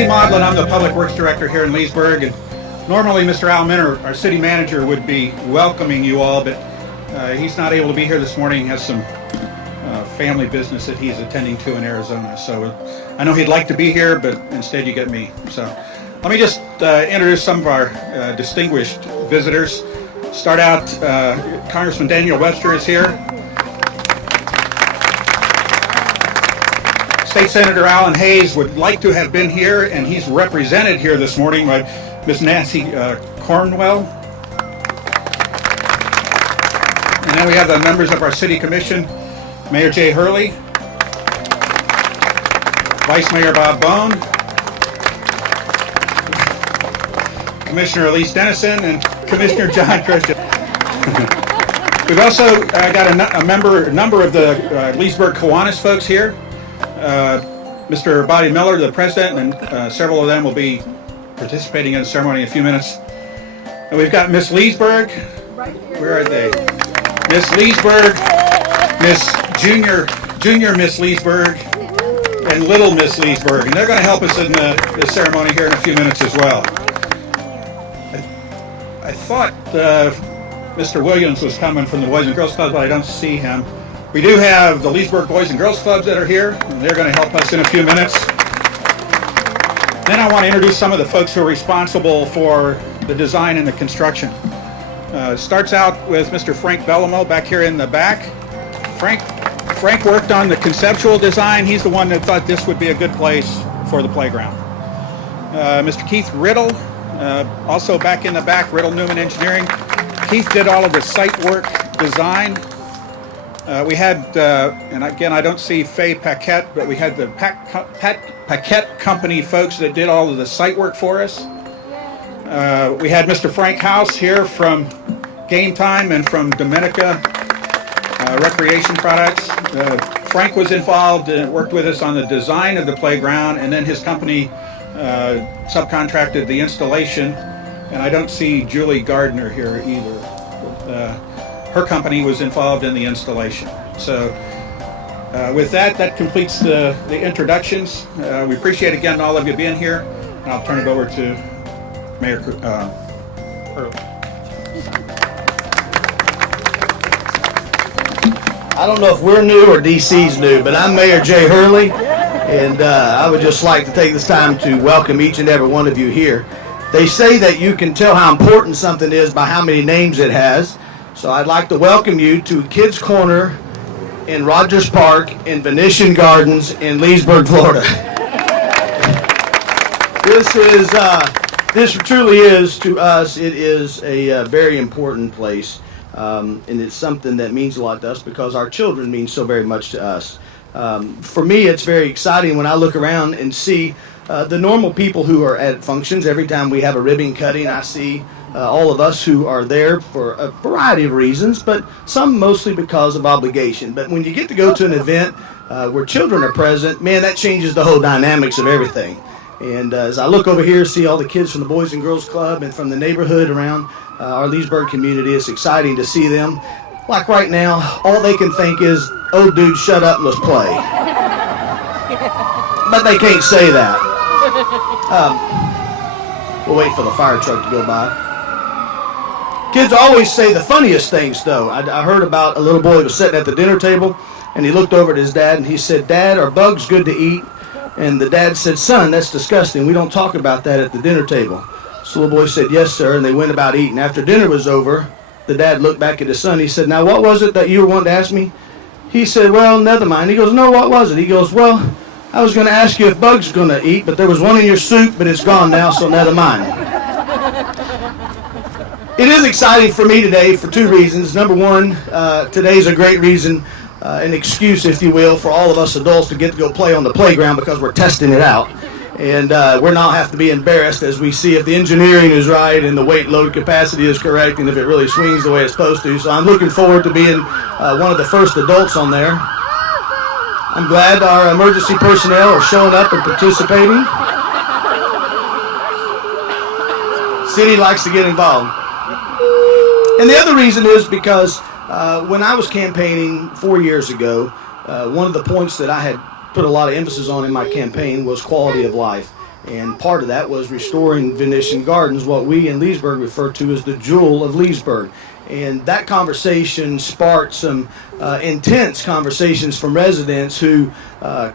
Jesse Maudlin. I'm the Public Works Director here in Leesburg, and normally Mr. Al Minner, our city manager, would be welcoming you all, but he's not able to be here this morning. He has some family business that he's attending to in Arizona. So I know he'd like to be here, but instead you get me. So let me just introduce some of our distinguished visitors. Start out, Congressman Daniel Webster is here. State Senator Alan Hayes would like to have been here, and he's represented here this morning by Ms. Nancy Cornwell. And then we have the members of our City Commission, Mayor Jay Hurley, Vice Mayor Bob Bone, Commissioner Elise Dennison, and Commissioner John Christian. We've also got a number of the Leesburg Kiwanis folks here. Mr. Bobby Miller, the president, and several of them will be participating in the ceremony in a few minutes. And we've got Miss Leesburg. Where are they? Miss Leesburg, Miss Junior Miss Leesburg, and Little Miss Leesburg. And they're going to help us in the ceremony here in a few minutes as well. I thought Mr. Williams was coming from the Boys and Girls Club, but I don't see him. We do have the Leesburg Boys and Girls Clubs that are here, and they're going to help us in a few minutes. Then I want to introduce some of the folks who are responsible for the design and the construction. Starts out with Mr. Frank Bellamo back here in the back. Frank worked on the conceptual design. He's the one that thought this would be a good place for the playground. Mr. Keith Riddle, also back in the back, Riddle Newman Engineering. Keith did all of the site work design. We had, and again, I don't see Faye Paquette, but we had the Paquette Company folks that did all of the site work for us. We had Mr. Frank House here from Game Time and from Dominica Recreation Products. Frank was involved and worked with us on the design of the playground, and then his company subcontracted the installation. And I don't see Julie Gardner here either. Her company was involved in the installation. So with that completes the introductions. We appreciate again all of you being here, and I'll turn it over to Mayor Hurley. I don't know if we're new or DC's new, but I'm Mayor Jay Hurley, and I would just like to take this time to welcome each and every one of you here. They say that you can tell how important something is by how many names it has. So I'd like to welcome you to Kids Corner in Rogers Park in Venetian Gardens in Leesburg, Florida. This truly is, to us, it is a very important place. And it's something that means a lot to us because our children mean so very much to us. For me, it's very exciting when I look around and see the normal people who are at functions. Every time we have a ribbon cutting, I see all of us who are there for a variety of reasons, but some mostly because of obligation. But when you get to go to an event where children are present, man, that changes the whole dynamics of everything. And as I look over here, see all the kids from the Boys and Girls Club and from the neighborhood around our Leesburg community, it's exciting to see them. Like right now, all they can think is, "Oh, dude, shut up and let's play." But they can't say that. We'll wait for the fire truck to go by. Kids always say the funniest things, though. I heard about a little boy who was sitting at the dinner table, and he looked over at his dad, and he said, "Dad, are bugs good to eat?" And the dad said, "Son, that's disgusting. We don't talk about that at the dinner table." So the little boy said, "Yes, sir," and they went about eating. After dinner was over, the dad looked back at his son. He said, "Now, what was it that you were wanting to ask me?" He said, "Well, never mind." He goes, "No, what was it?" He goes, "Well, I was going to ask you if bugs going to eat, but there was one in your soup, but it's gone now, so never mind." It is exciting for me today for two reasons. Number one, today's a great reason, an excuse, if you will, for all of us adults to get to go play on the playground because we're testing it out. And we're not have to be embarrassed as we see if the engineering is right and the weight load capacity is correct and if it really swings the way it's supposed to. So I'm looking forward to being one of the first adults on there. I'm glad our emergency personnel are showing up and participating. City likes to get involved. And the other reason is because when I was campaigning 4 years ago, one of the points that I had put a lot of emphasis on in my campaign was quality of life. And part of that was restoring Venetian Gardens, what we in Leesburg refer to as the jewel of Leesburg. And that conversation sparked some intense conversations from residents who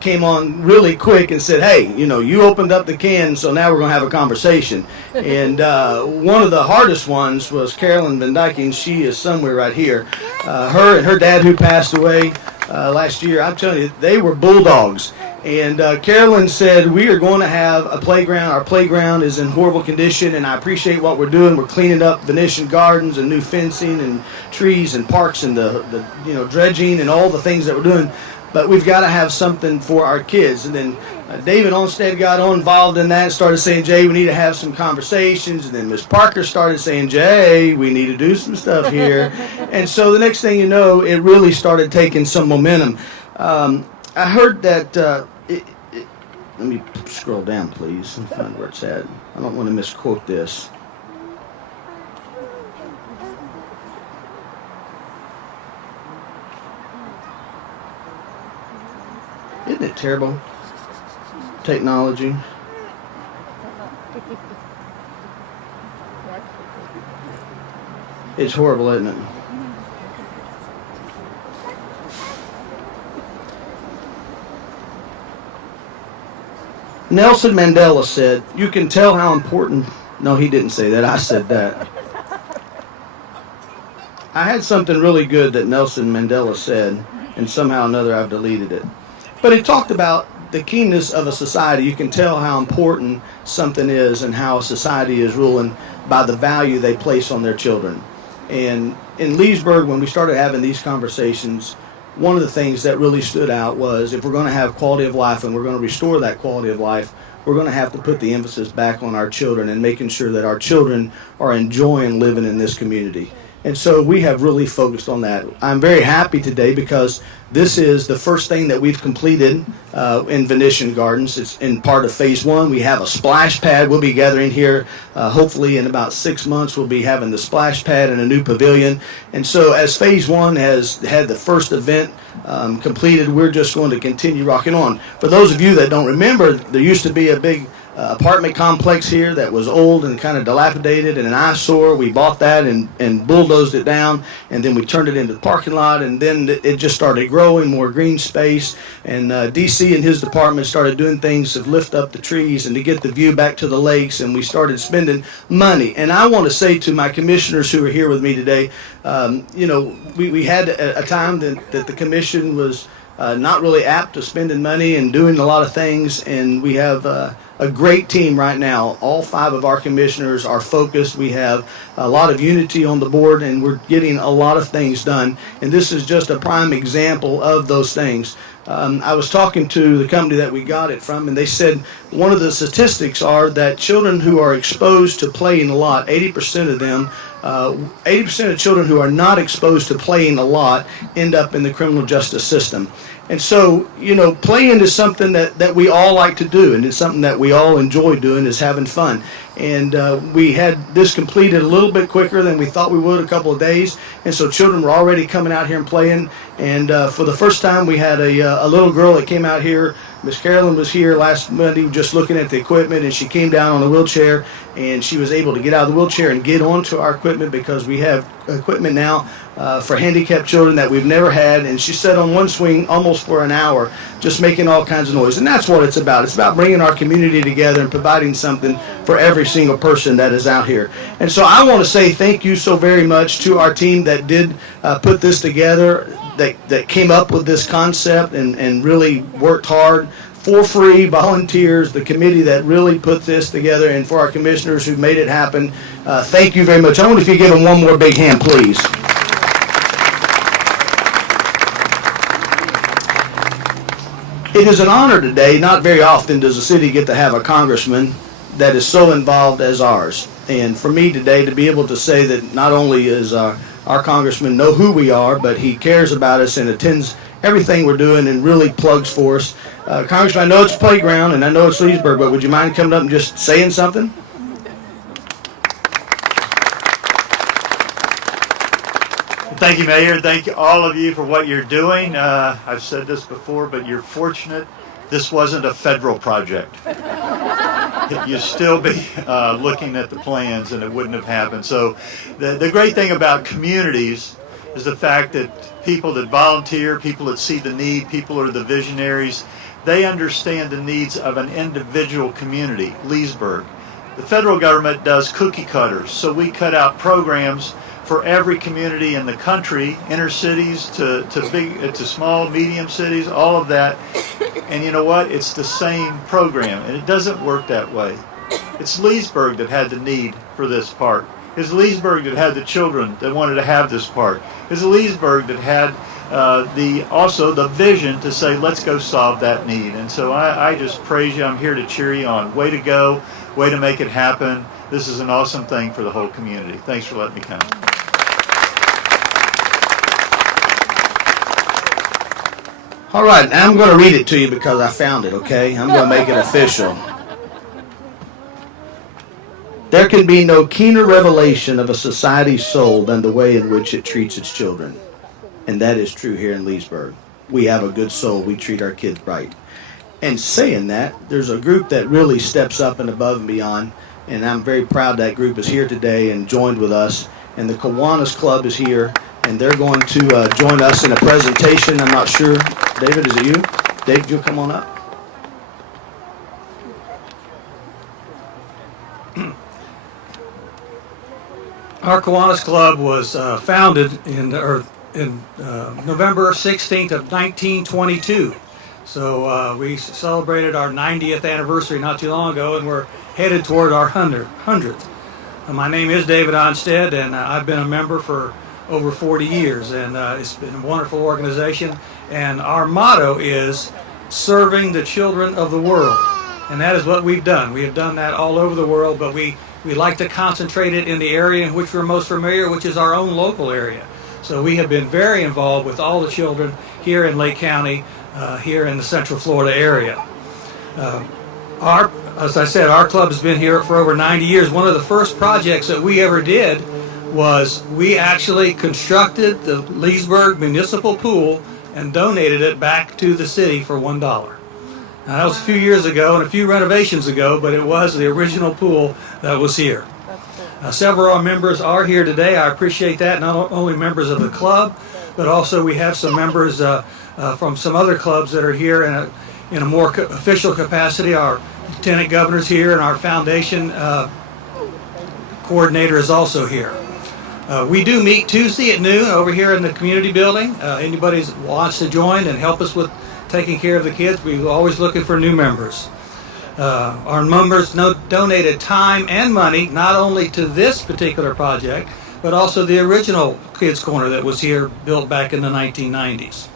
came on really quick and said, hey, you opened up the can, so now we're going to have a conversation. And one of the hardest ones was Carolyn Van Dyke, and she is somewhere right here. Her and her dad, who passed away last year, I'm telling you, they were bulldogs. And Carolyn said, we are going to have a playground. Our playground is in horrible condition, and I appreciate what we're doing. We're cleaning up Venetian Gardens and new fencing and trees and parks and the dredging and all the things that we're doing. But we've got to have something for our kids. And then David Olmstead got involved in that and started saying, Jay, we need to have some conversations. And then Miss Parker started saying, Jay, we need to do some stuff here. And so the next thing you know, it really started taking some momentum. I heard that... let me scroll down, please, and find where it's at. I don't want to misquote this. Isn't it terrible? Technology. It's horrible, isn't it? Nelson Mandela said, you can tell how important... No, he didn't say that. I said that. I had something really good that Nelson Mandela said, and somehow or another I've deleted it. But he talked about the keenness of a society. You can tell how important something is and how a society is ruling by the value they place on their children. And in Leesburg, when we started having these conversations, one of the things that really stood out was if we're going to have quality of life and we're going to restore that quality of life, we're going to have to put the emphasis back on our children and making sure that our children are enjoying living in this community. And so we have really focused on that. I'm very happy today because this is the first thing that we've completed in Venetian Gardens. It's in part of Phase 1. We have a splash pad. We'll be gathering here hopefully in about 6 months. We'll be having the splash pad and a new pavilion. And so as Phase 1 has had the first event completed, we're just going to continue rocking on. For those of you that don't remember, there used to be a big apartment complex here that was old and kind of dilapidated and an eyesore. We bought that and bulldozed it down, and then we turned it into the parking lot, and then it just started growing, more green space, and DC and his department started doing things to lift up the trees and to get the view back to the lakes, and we started spending money. And I want to say to my commissioners who are here with me today, we had a time that the commission was not really apt to spending money and doing a lot of things, and we have a great team right now. All 5 of our commissioners are focused. We have a lot of unity on the board, and we're getting a lot of things done. And this is just a prime example of those things. I was talking to the company that we got it from, and they said one of the statistics are that children who are exposed to playing a lot, 80% of them, 80% of children who are not exposed to playing a lot end up in the criminal justice system. And so, playing is something that we all like to do, and it's something that we all enjoy doing, is having fun. And we had this completed a little bit quicker than we thought we would, a couple of days. And so children were already coming out here and playing. And for the first time, we had a little girl that came out here. Miss Carolyn was here last Monday just looking at the equipment, and she came down on a wheelchair, and she was able to get out of the wheelchair and get onto our equipment because we have equipment now for handicapped children that we've never had. And she sat on one swing almost for an hour just making all kinds of noise. And that's what it's about. It's about bringing our community together and providing something for every single person that is out here. And so I want to say thank you so very much to our team that did put this together, that came up with this concept and really worked hard. For free, volunteers, the committee that really put this together, and for our commissioners who made it happen, thank you very much. I wonder if you give them one more big hand, please. It is an honor today. Not very often does a city get to have a congressman that is so involved as ours. And for me today to be able to say that not only is our congressman know who we are, but he cares about us and attends everything we're doing and really plugs for us. Congressman, I know it's playground and I know it's Leesburg, but would you mind coming up and just saying something? Thank you, Mayor. Thank you, all of you, for what you're doing. I've said this before, but you're fortunate this wasn't a federal project. you'd still be looking at the plans and it wouldn't have happened. So the great thing about communities is the fact that people that volunteer, people that see the need, people who are the visionaries, they understand the needs of an individual community, Leesburg. The federal government does cookie cutters, so we cut out programs for every community in the country, inner cities to small, medium cities, all of that. And you know what? It's the same program, and it doesn't work that way. It's Leesburg that had the need for this park. It's Leesburg that had the children that wanted to have this park. It's Leesburg that had also the vision to say, let's go solve that need. And so I just praise you. I'm here to cheer you on. Way to go. Way to make it happen. This is an awesome thing for the whole community. Thanks for letting me come. All right, now I'm going to read it to you because I found it, okay? I'm going to make it official. There can be no keener revelation of a society's soul than the way in which it treats its children. And that is true here in Leesburg. We have a good soul. We treat our kids right. And saying that, there's a group that really steps up and above and beyond, and I'm very proud that group is here today and joined with us. And the Kiwanis Club is here, and they're going to join us in a presentation. I'm not sure. David, is it you? Dave, you'll come on up. Our Kiwanis Club was founded in November 16th of 1922. So we celebrated our 90th anniversary not too long ago, and we're headed toward our 100th. My name is David Onstead, and I've been a member for over 40 years, and it's been a wonderful organization. And our motto is serving the children of the world, and that is what we've done. We have done that all over the world, but we like to concentrate it in the area in which we're most familiar, which is our own local area. So we have been very involved with all the children here in Lake County, here in the Central Florida area. As I said, our club has been here for over 90 years. One of the first projects that we ever did was we actually constructed the Leesburg Municipal Pool and donated it back to the city for $1. Now, that was a few years ago and a few renovations ago, but it was the original pool that was here. Several of our members are here today. I appreciate that. Not only members of the club, but also we have some members from some other clubs that are here in a more official capacity. Our lieutenant governor's here, and our foundation coordinator is also here. We do meet Tuesday at noon over here in the community building. Anybody who wants to join and help us with taking care of the kids, we're always looking for new members. Our members donated time and money not only to this particular project, but also the original Kids Corner that was here, built back in the 1990s.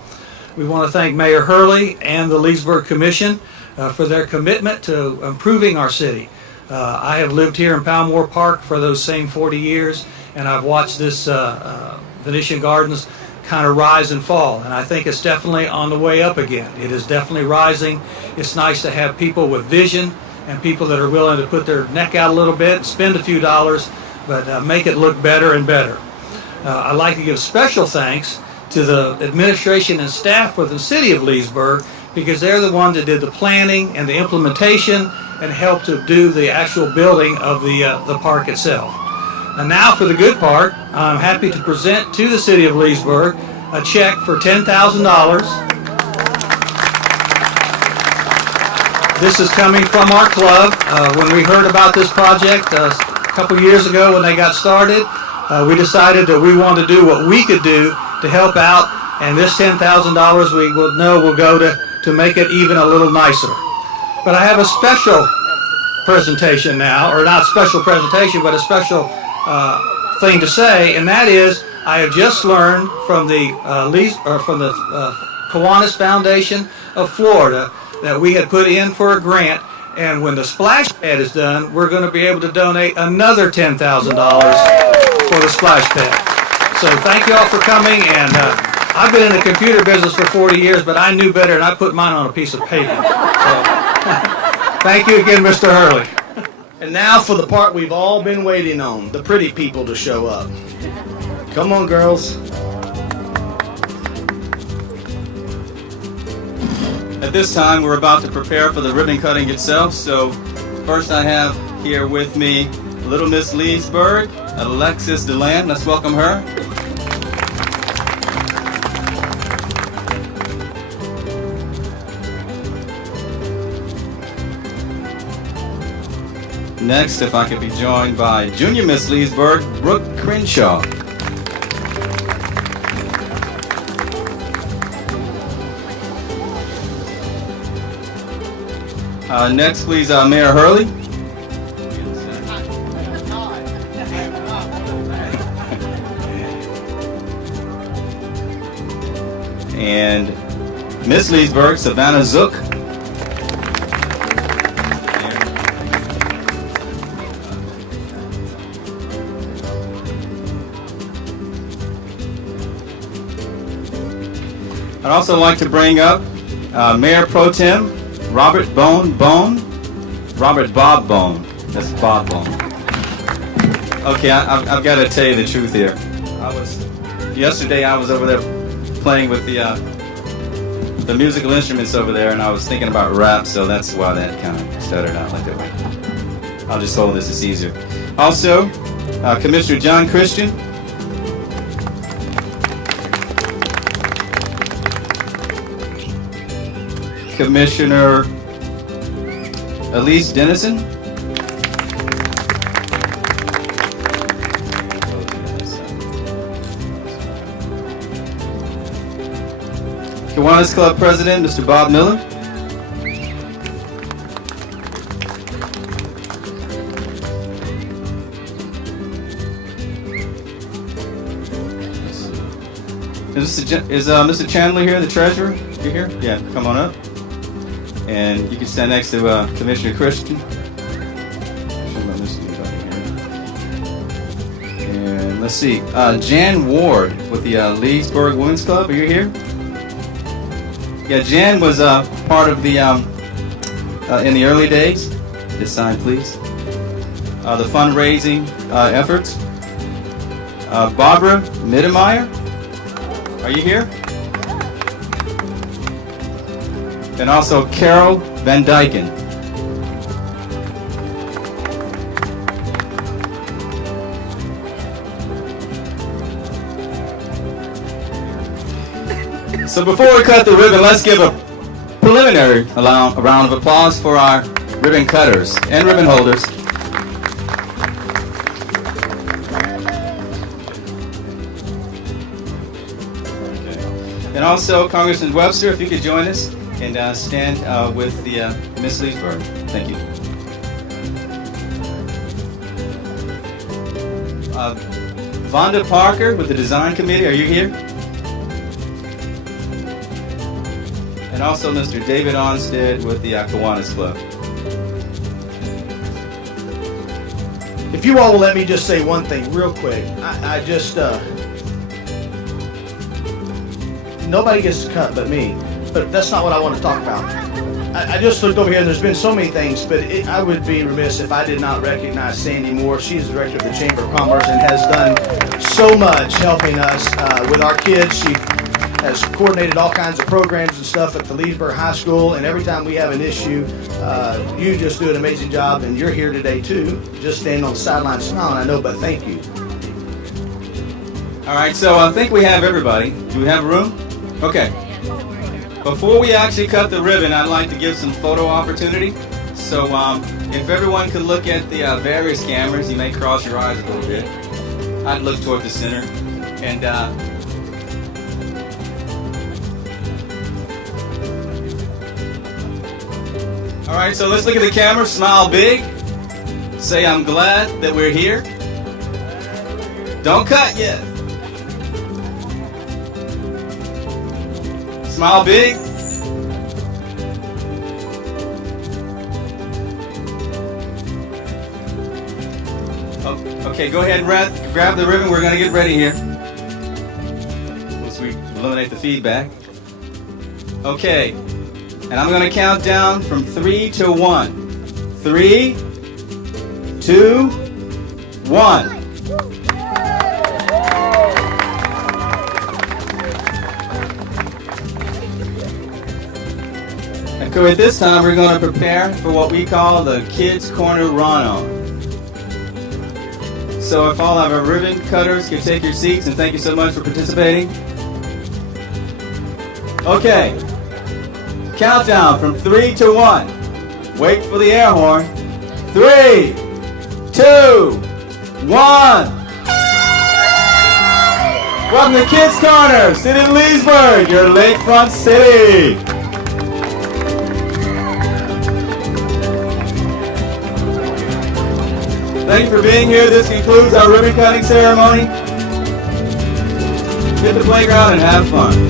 We want to thank Mayor Hurley and the Leesburg Commission for their commitment to improving our city. I have lived here in Palmore Park for those same 40 years, and I've watched this Venetian Gardens kind of rise and fall, and I think it's definitely on the way up again. It is definitely rising. It's nice to have people with vision and people that are willing to put their neck out a little bit, spend a few dollars, but make it look better and better. I'd like to give special thanks to the administration and staff for the city of Leesburg, because they're the ones that did the planning and the implementation and helped to do the actual building of the park itself. And now for the good part, I'm happy to present to the city of Leesburg a check for $10,000. This is coming from our club. When we heard about this project a couple years ago when they got started, we decided that we wanted to do what we could do to help out, and this $10,000 we will know will go to make it even a little nicer. But I have a special presentation now, or not special presentation, but a special thing to say, and that is I have just learned from the Kiwanis Foundation of Florida that we had put in for a grant, and when the splash pad is done, we're going to be able to donate another $10,000 for the splash pad. So thank you all for coming, and I've been in the computer business for 40 years, but I knew better, and I put mine on a piece of paper. So, thank you again, Mr. Hurley. And now for the part we've all been waiting on, the pretty people to show up. Come on, girls. At this time, we're about to prepare for the ribbon cutting itself, so first I have here with me Little Miss Leesburg, Alexis DeLand. Let's welcome her. Next, if I could be joined by Junior Miss Leesburg, Brooke Crenshaw. Next, please, Mayor Hurley. And Miss Leesburg, Savannah Zook. I'd also like to bring up Mayor Pro Tem Robert Bob Bone. That's Bob Bone. Okay, I've got to tell you the truth here. Yesterday I was over there playing with the musical instruments over there, and I was thinking about rap, so that's why that kind of stuttered out like that. I'll just hold this, it's easier. Also, Commissioner John Christian. Commissioner Elise Dennison. Kiwanis Club President, Mr. Bob Miller. Is Mr. Chandler here, the treasurer? You here? Yeah, come on up. And you can stand next to Commissioner Christian. And let's see, Jan Ward with the Leesburg Women's Club. Are you here? Yeah, Jan was part of the in the early days. This sign, please. The fundraising efforts. Barbara Mittermeier. Are you here? And also Carol Van Dyken. So before we cut the ribbon, let's give a preliminary round of applause for our ribbon cutters and ribbon holders. And also, Congressman Webster, if you could join us and stand with the Miss Leesburg. Thank you. Vonda Parker with the Design Committee, are you here? And also Mr. David Onstead with the Kiwanis Club. If you all will let me just say one thing real quick. I just, nobody gets to cut but me. But that's not what I want to talk about. I just looked over here, and there's been so many things, but I would be remiss if I did not recognize Sandy Moore. She is the director of the Chamber of Commerce and has done so much helping us with our kids. She has coordinated all kinds of programs and stuff at the Leesburg High School, and every time we have an issue, you just do an amazing job, and you're here today too, just standing on the sideline smiling, I know, but thank you. All right, so I think we have everybody. Do we have room? Okay. Before we actually cut the ribbon, I'd like to give some photo opportunity. So if everyone could look at the various cameras, you may cross your eyes a little bit. I'd look toward the center. And all right, so let's look at the camera, smile big. Say, I'm glad that we're here. Don't cut yet. Smile big. Okay, go ahead and grab the ribbon. We're going to get ready here. Once we eliminate the feedback. Okay, and I'm going to count down from 3 to 1. 3, 2, 1. Okay, at this time we're going to prepare for what we call the Kids Corner Run-On. So if all of our ribbon cutters can take your seats, and thank you so much for participating. Okay, countdown from 3 to 1. Wait for the air horn. 3, 2, 1. Welcome to Kids Corner, City of Leesburg, your lakefront city. Thank you for being here. This concludes our ribbon cutting ceremony. Hit the playground and have fun.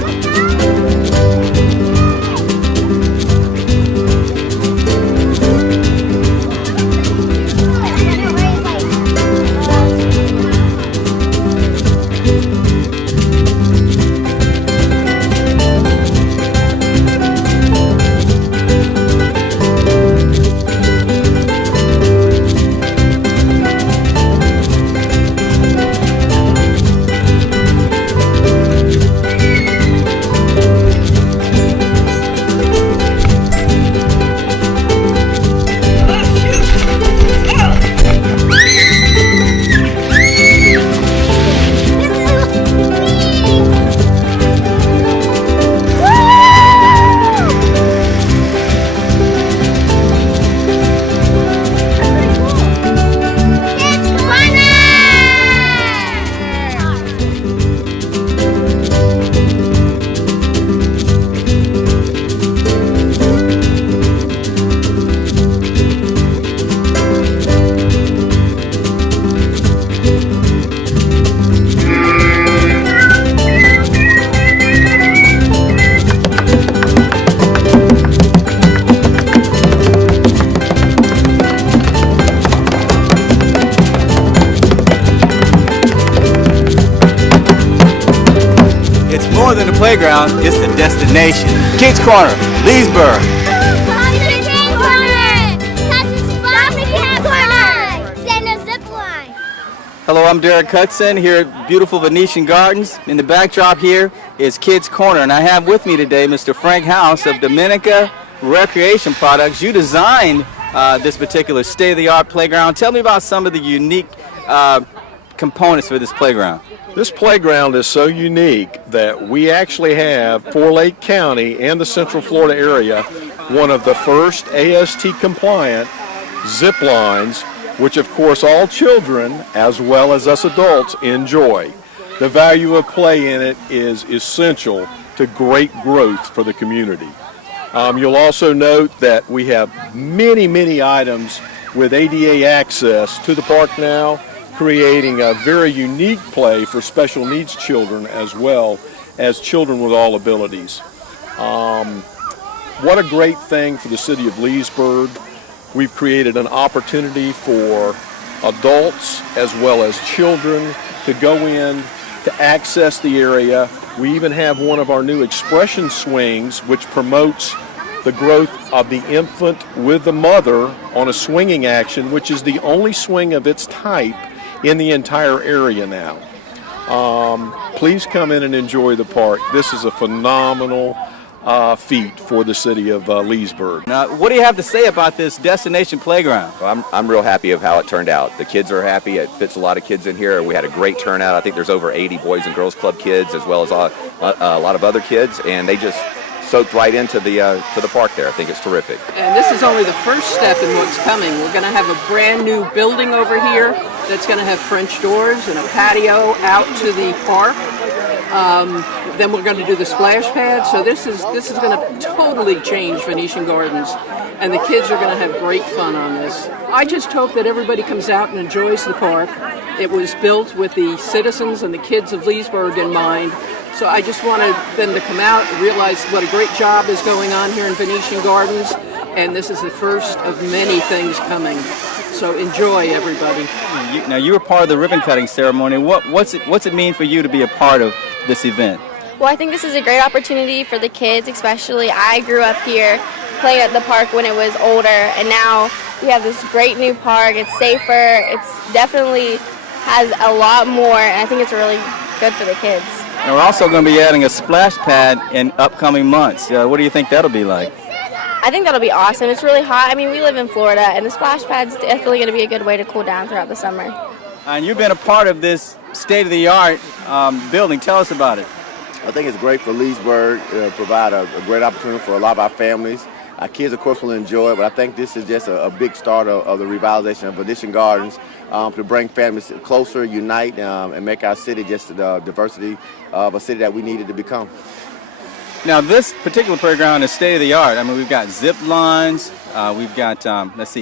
More than a playground, it's the destination. Kids Corner, Leesburg. Hello, I'm Derek Hudson here at beautiful Venetian Gardens. In the backdrop here is Kids Corner, and I have with me today Mr. Frank House of Dominica Recreation Products. You designed this particular state-of-the-art playground. Tell me about some of the unique components for this playground. This playground is so unique that we actually have for Lake County and the Central Florida area one of the first AST compliant zip lines, which of course all children as well as us adults enjoy. The value of play in it is essential to great growth for the community. You'll also note that we have many items with ADA access to the park now, creating a very unique play for special needs children as well as children with all abilities. What a great thing for the city of Leesburg. We've created an opportunity for adults as well as children to go in to access the area. We even have one of our new expression swings which promotes the growth of the infant with the mother on a swinging action, which is the only swing of its type in the entire area now. Please come in and enjoy the park. This is a phenomenal feat for the city of Leesburg. Now, what do you have to say about this destination playground? Well, I'm real happy of how it turned out. The kids are happy. It fits a lot of kids in here. We had a great turnout. I think there's over 80 Boys and Girls Club kids as well as a lot of other kids, and they just soaked right into the park there. I think it's terrific. And this is only the first step in what's coming. We're going to have a brand new building over here that's going to have French doors and a patio out to the park. Then we're going to do the splash pad. So this is going to totally change Venetian Gardens, and the kids are going to have great fun on this. I just hope that everybody comes out and enjoys the park. It was built with the citizens and the kids of Leesburg in mind. So I just wanted them to come out and realize what a great job is going on here in Venetian Gardens, and this is the first of many things coming. So enjoy, everybody. Now you were part of the ribbon cutting ceremony. What's it mean for you to be a part of this event? Well, I think this is a great opportunity for the kids, especially I grew up here playing at the park when it was older, and now we have this great new park. It's safer. It's definitely has a lot more, and I think it's really good for the kids. And we're also going to be adding a splash pad in upcoming months. What do you think that'll be like? I think that'll be awesome. It's really hot. I mean, we live in Florida, and the splash pad's definitely going to be a good way to cool down throughout the summer. And you've been a part of this state-of-the-art building. Tell us about it. I think it's great for Leesburg to provide a great opportunity for a lot of our families. Our kids, of course, will enjoy it, but I think this is just a big start of the revitalization of Venetian Gardens to bring families closer, unite, and make our city just the diversity of a city that we needed to become. Now, this particular playground is state-of-the-art. I mean, we've got zip lines, we've got,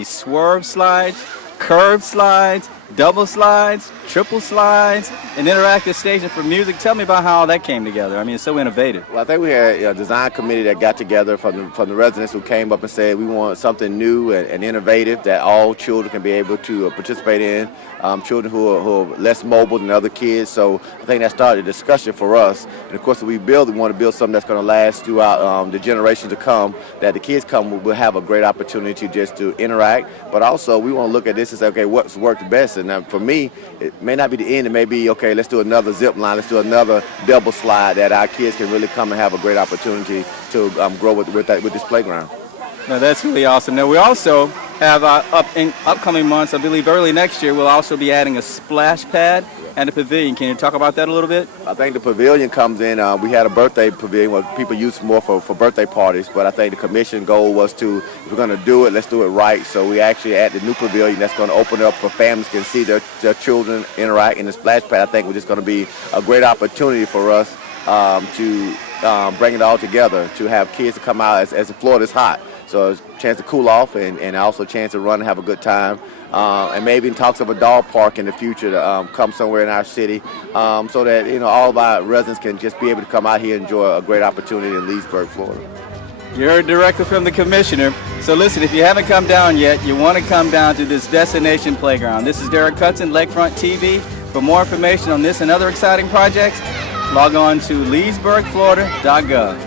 swerve slides, curved slides, double slides, triple slides, an interactive station for music. Tell me about how that came together. I mean, it's so innovative. Well, I think we had a design committee that got together from the residents who came up and said we want something new and innovative that all children can be able to participate in, children who are less mobile than other kids. So I think that started a discussion for us. And of course, if we want to build something that's going to last throughout the generations to come, that the kids will have a great opportunity just to interact. But also, we want to look at this and say, okay, what's worked best? And for me, it may not be the end. It may be, okay, let's do another zip line. Let's do another double slide that our kids can really come and have a great opportunity to grow with this playground. Now, that's really awesome. Now, we also have in upcoming months, I believe early next year, we'll also be adding a splash pad and a pavilion. Can you talk about that a little bit? I think the pavilion comes in, we had a birthday pavilion where people use more for birthday parties, but I think the commission goal was to, if we're going to do it, let's do it right. So we actually add the new pavilion that's going to open up for families can see their children interact in the splash pad. I think it's just going to be a great opportunity for us to bring it all together, to have kids to come out as Florida's hot. So it's a chance to cool off and also a chance to run and have a good time. And maybe in talks of a dog park in the future to come somewhere in our city so that, all of our residents can just be able to come out here and enjoy a great opportunity in Leesburg, Florida. You heard directly from the commissioner. So listen, if you haven't come down yet, you want to come down to this destination playground. This is Derek Cutson, Lakefront TV. For more information on this and other exciting projects, log on to leesburgflorida.gov.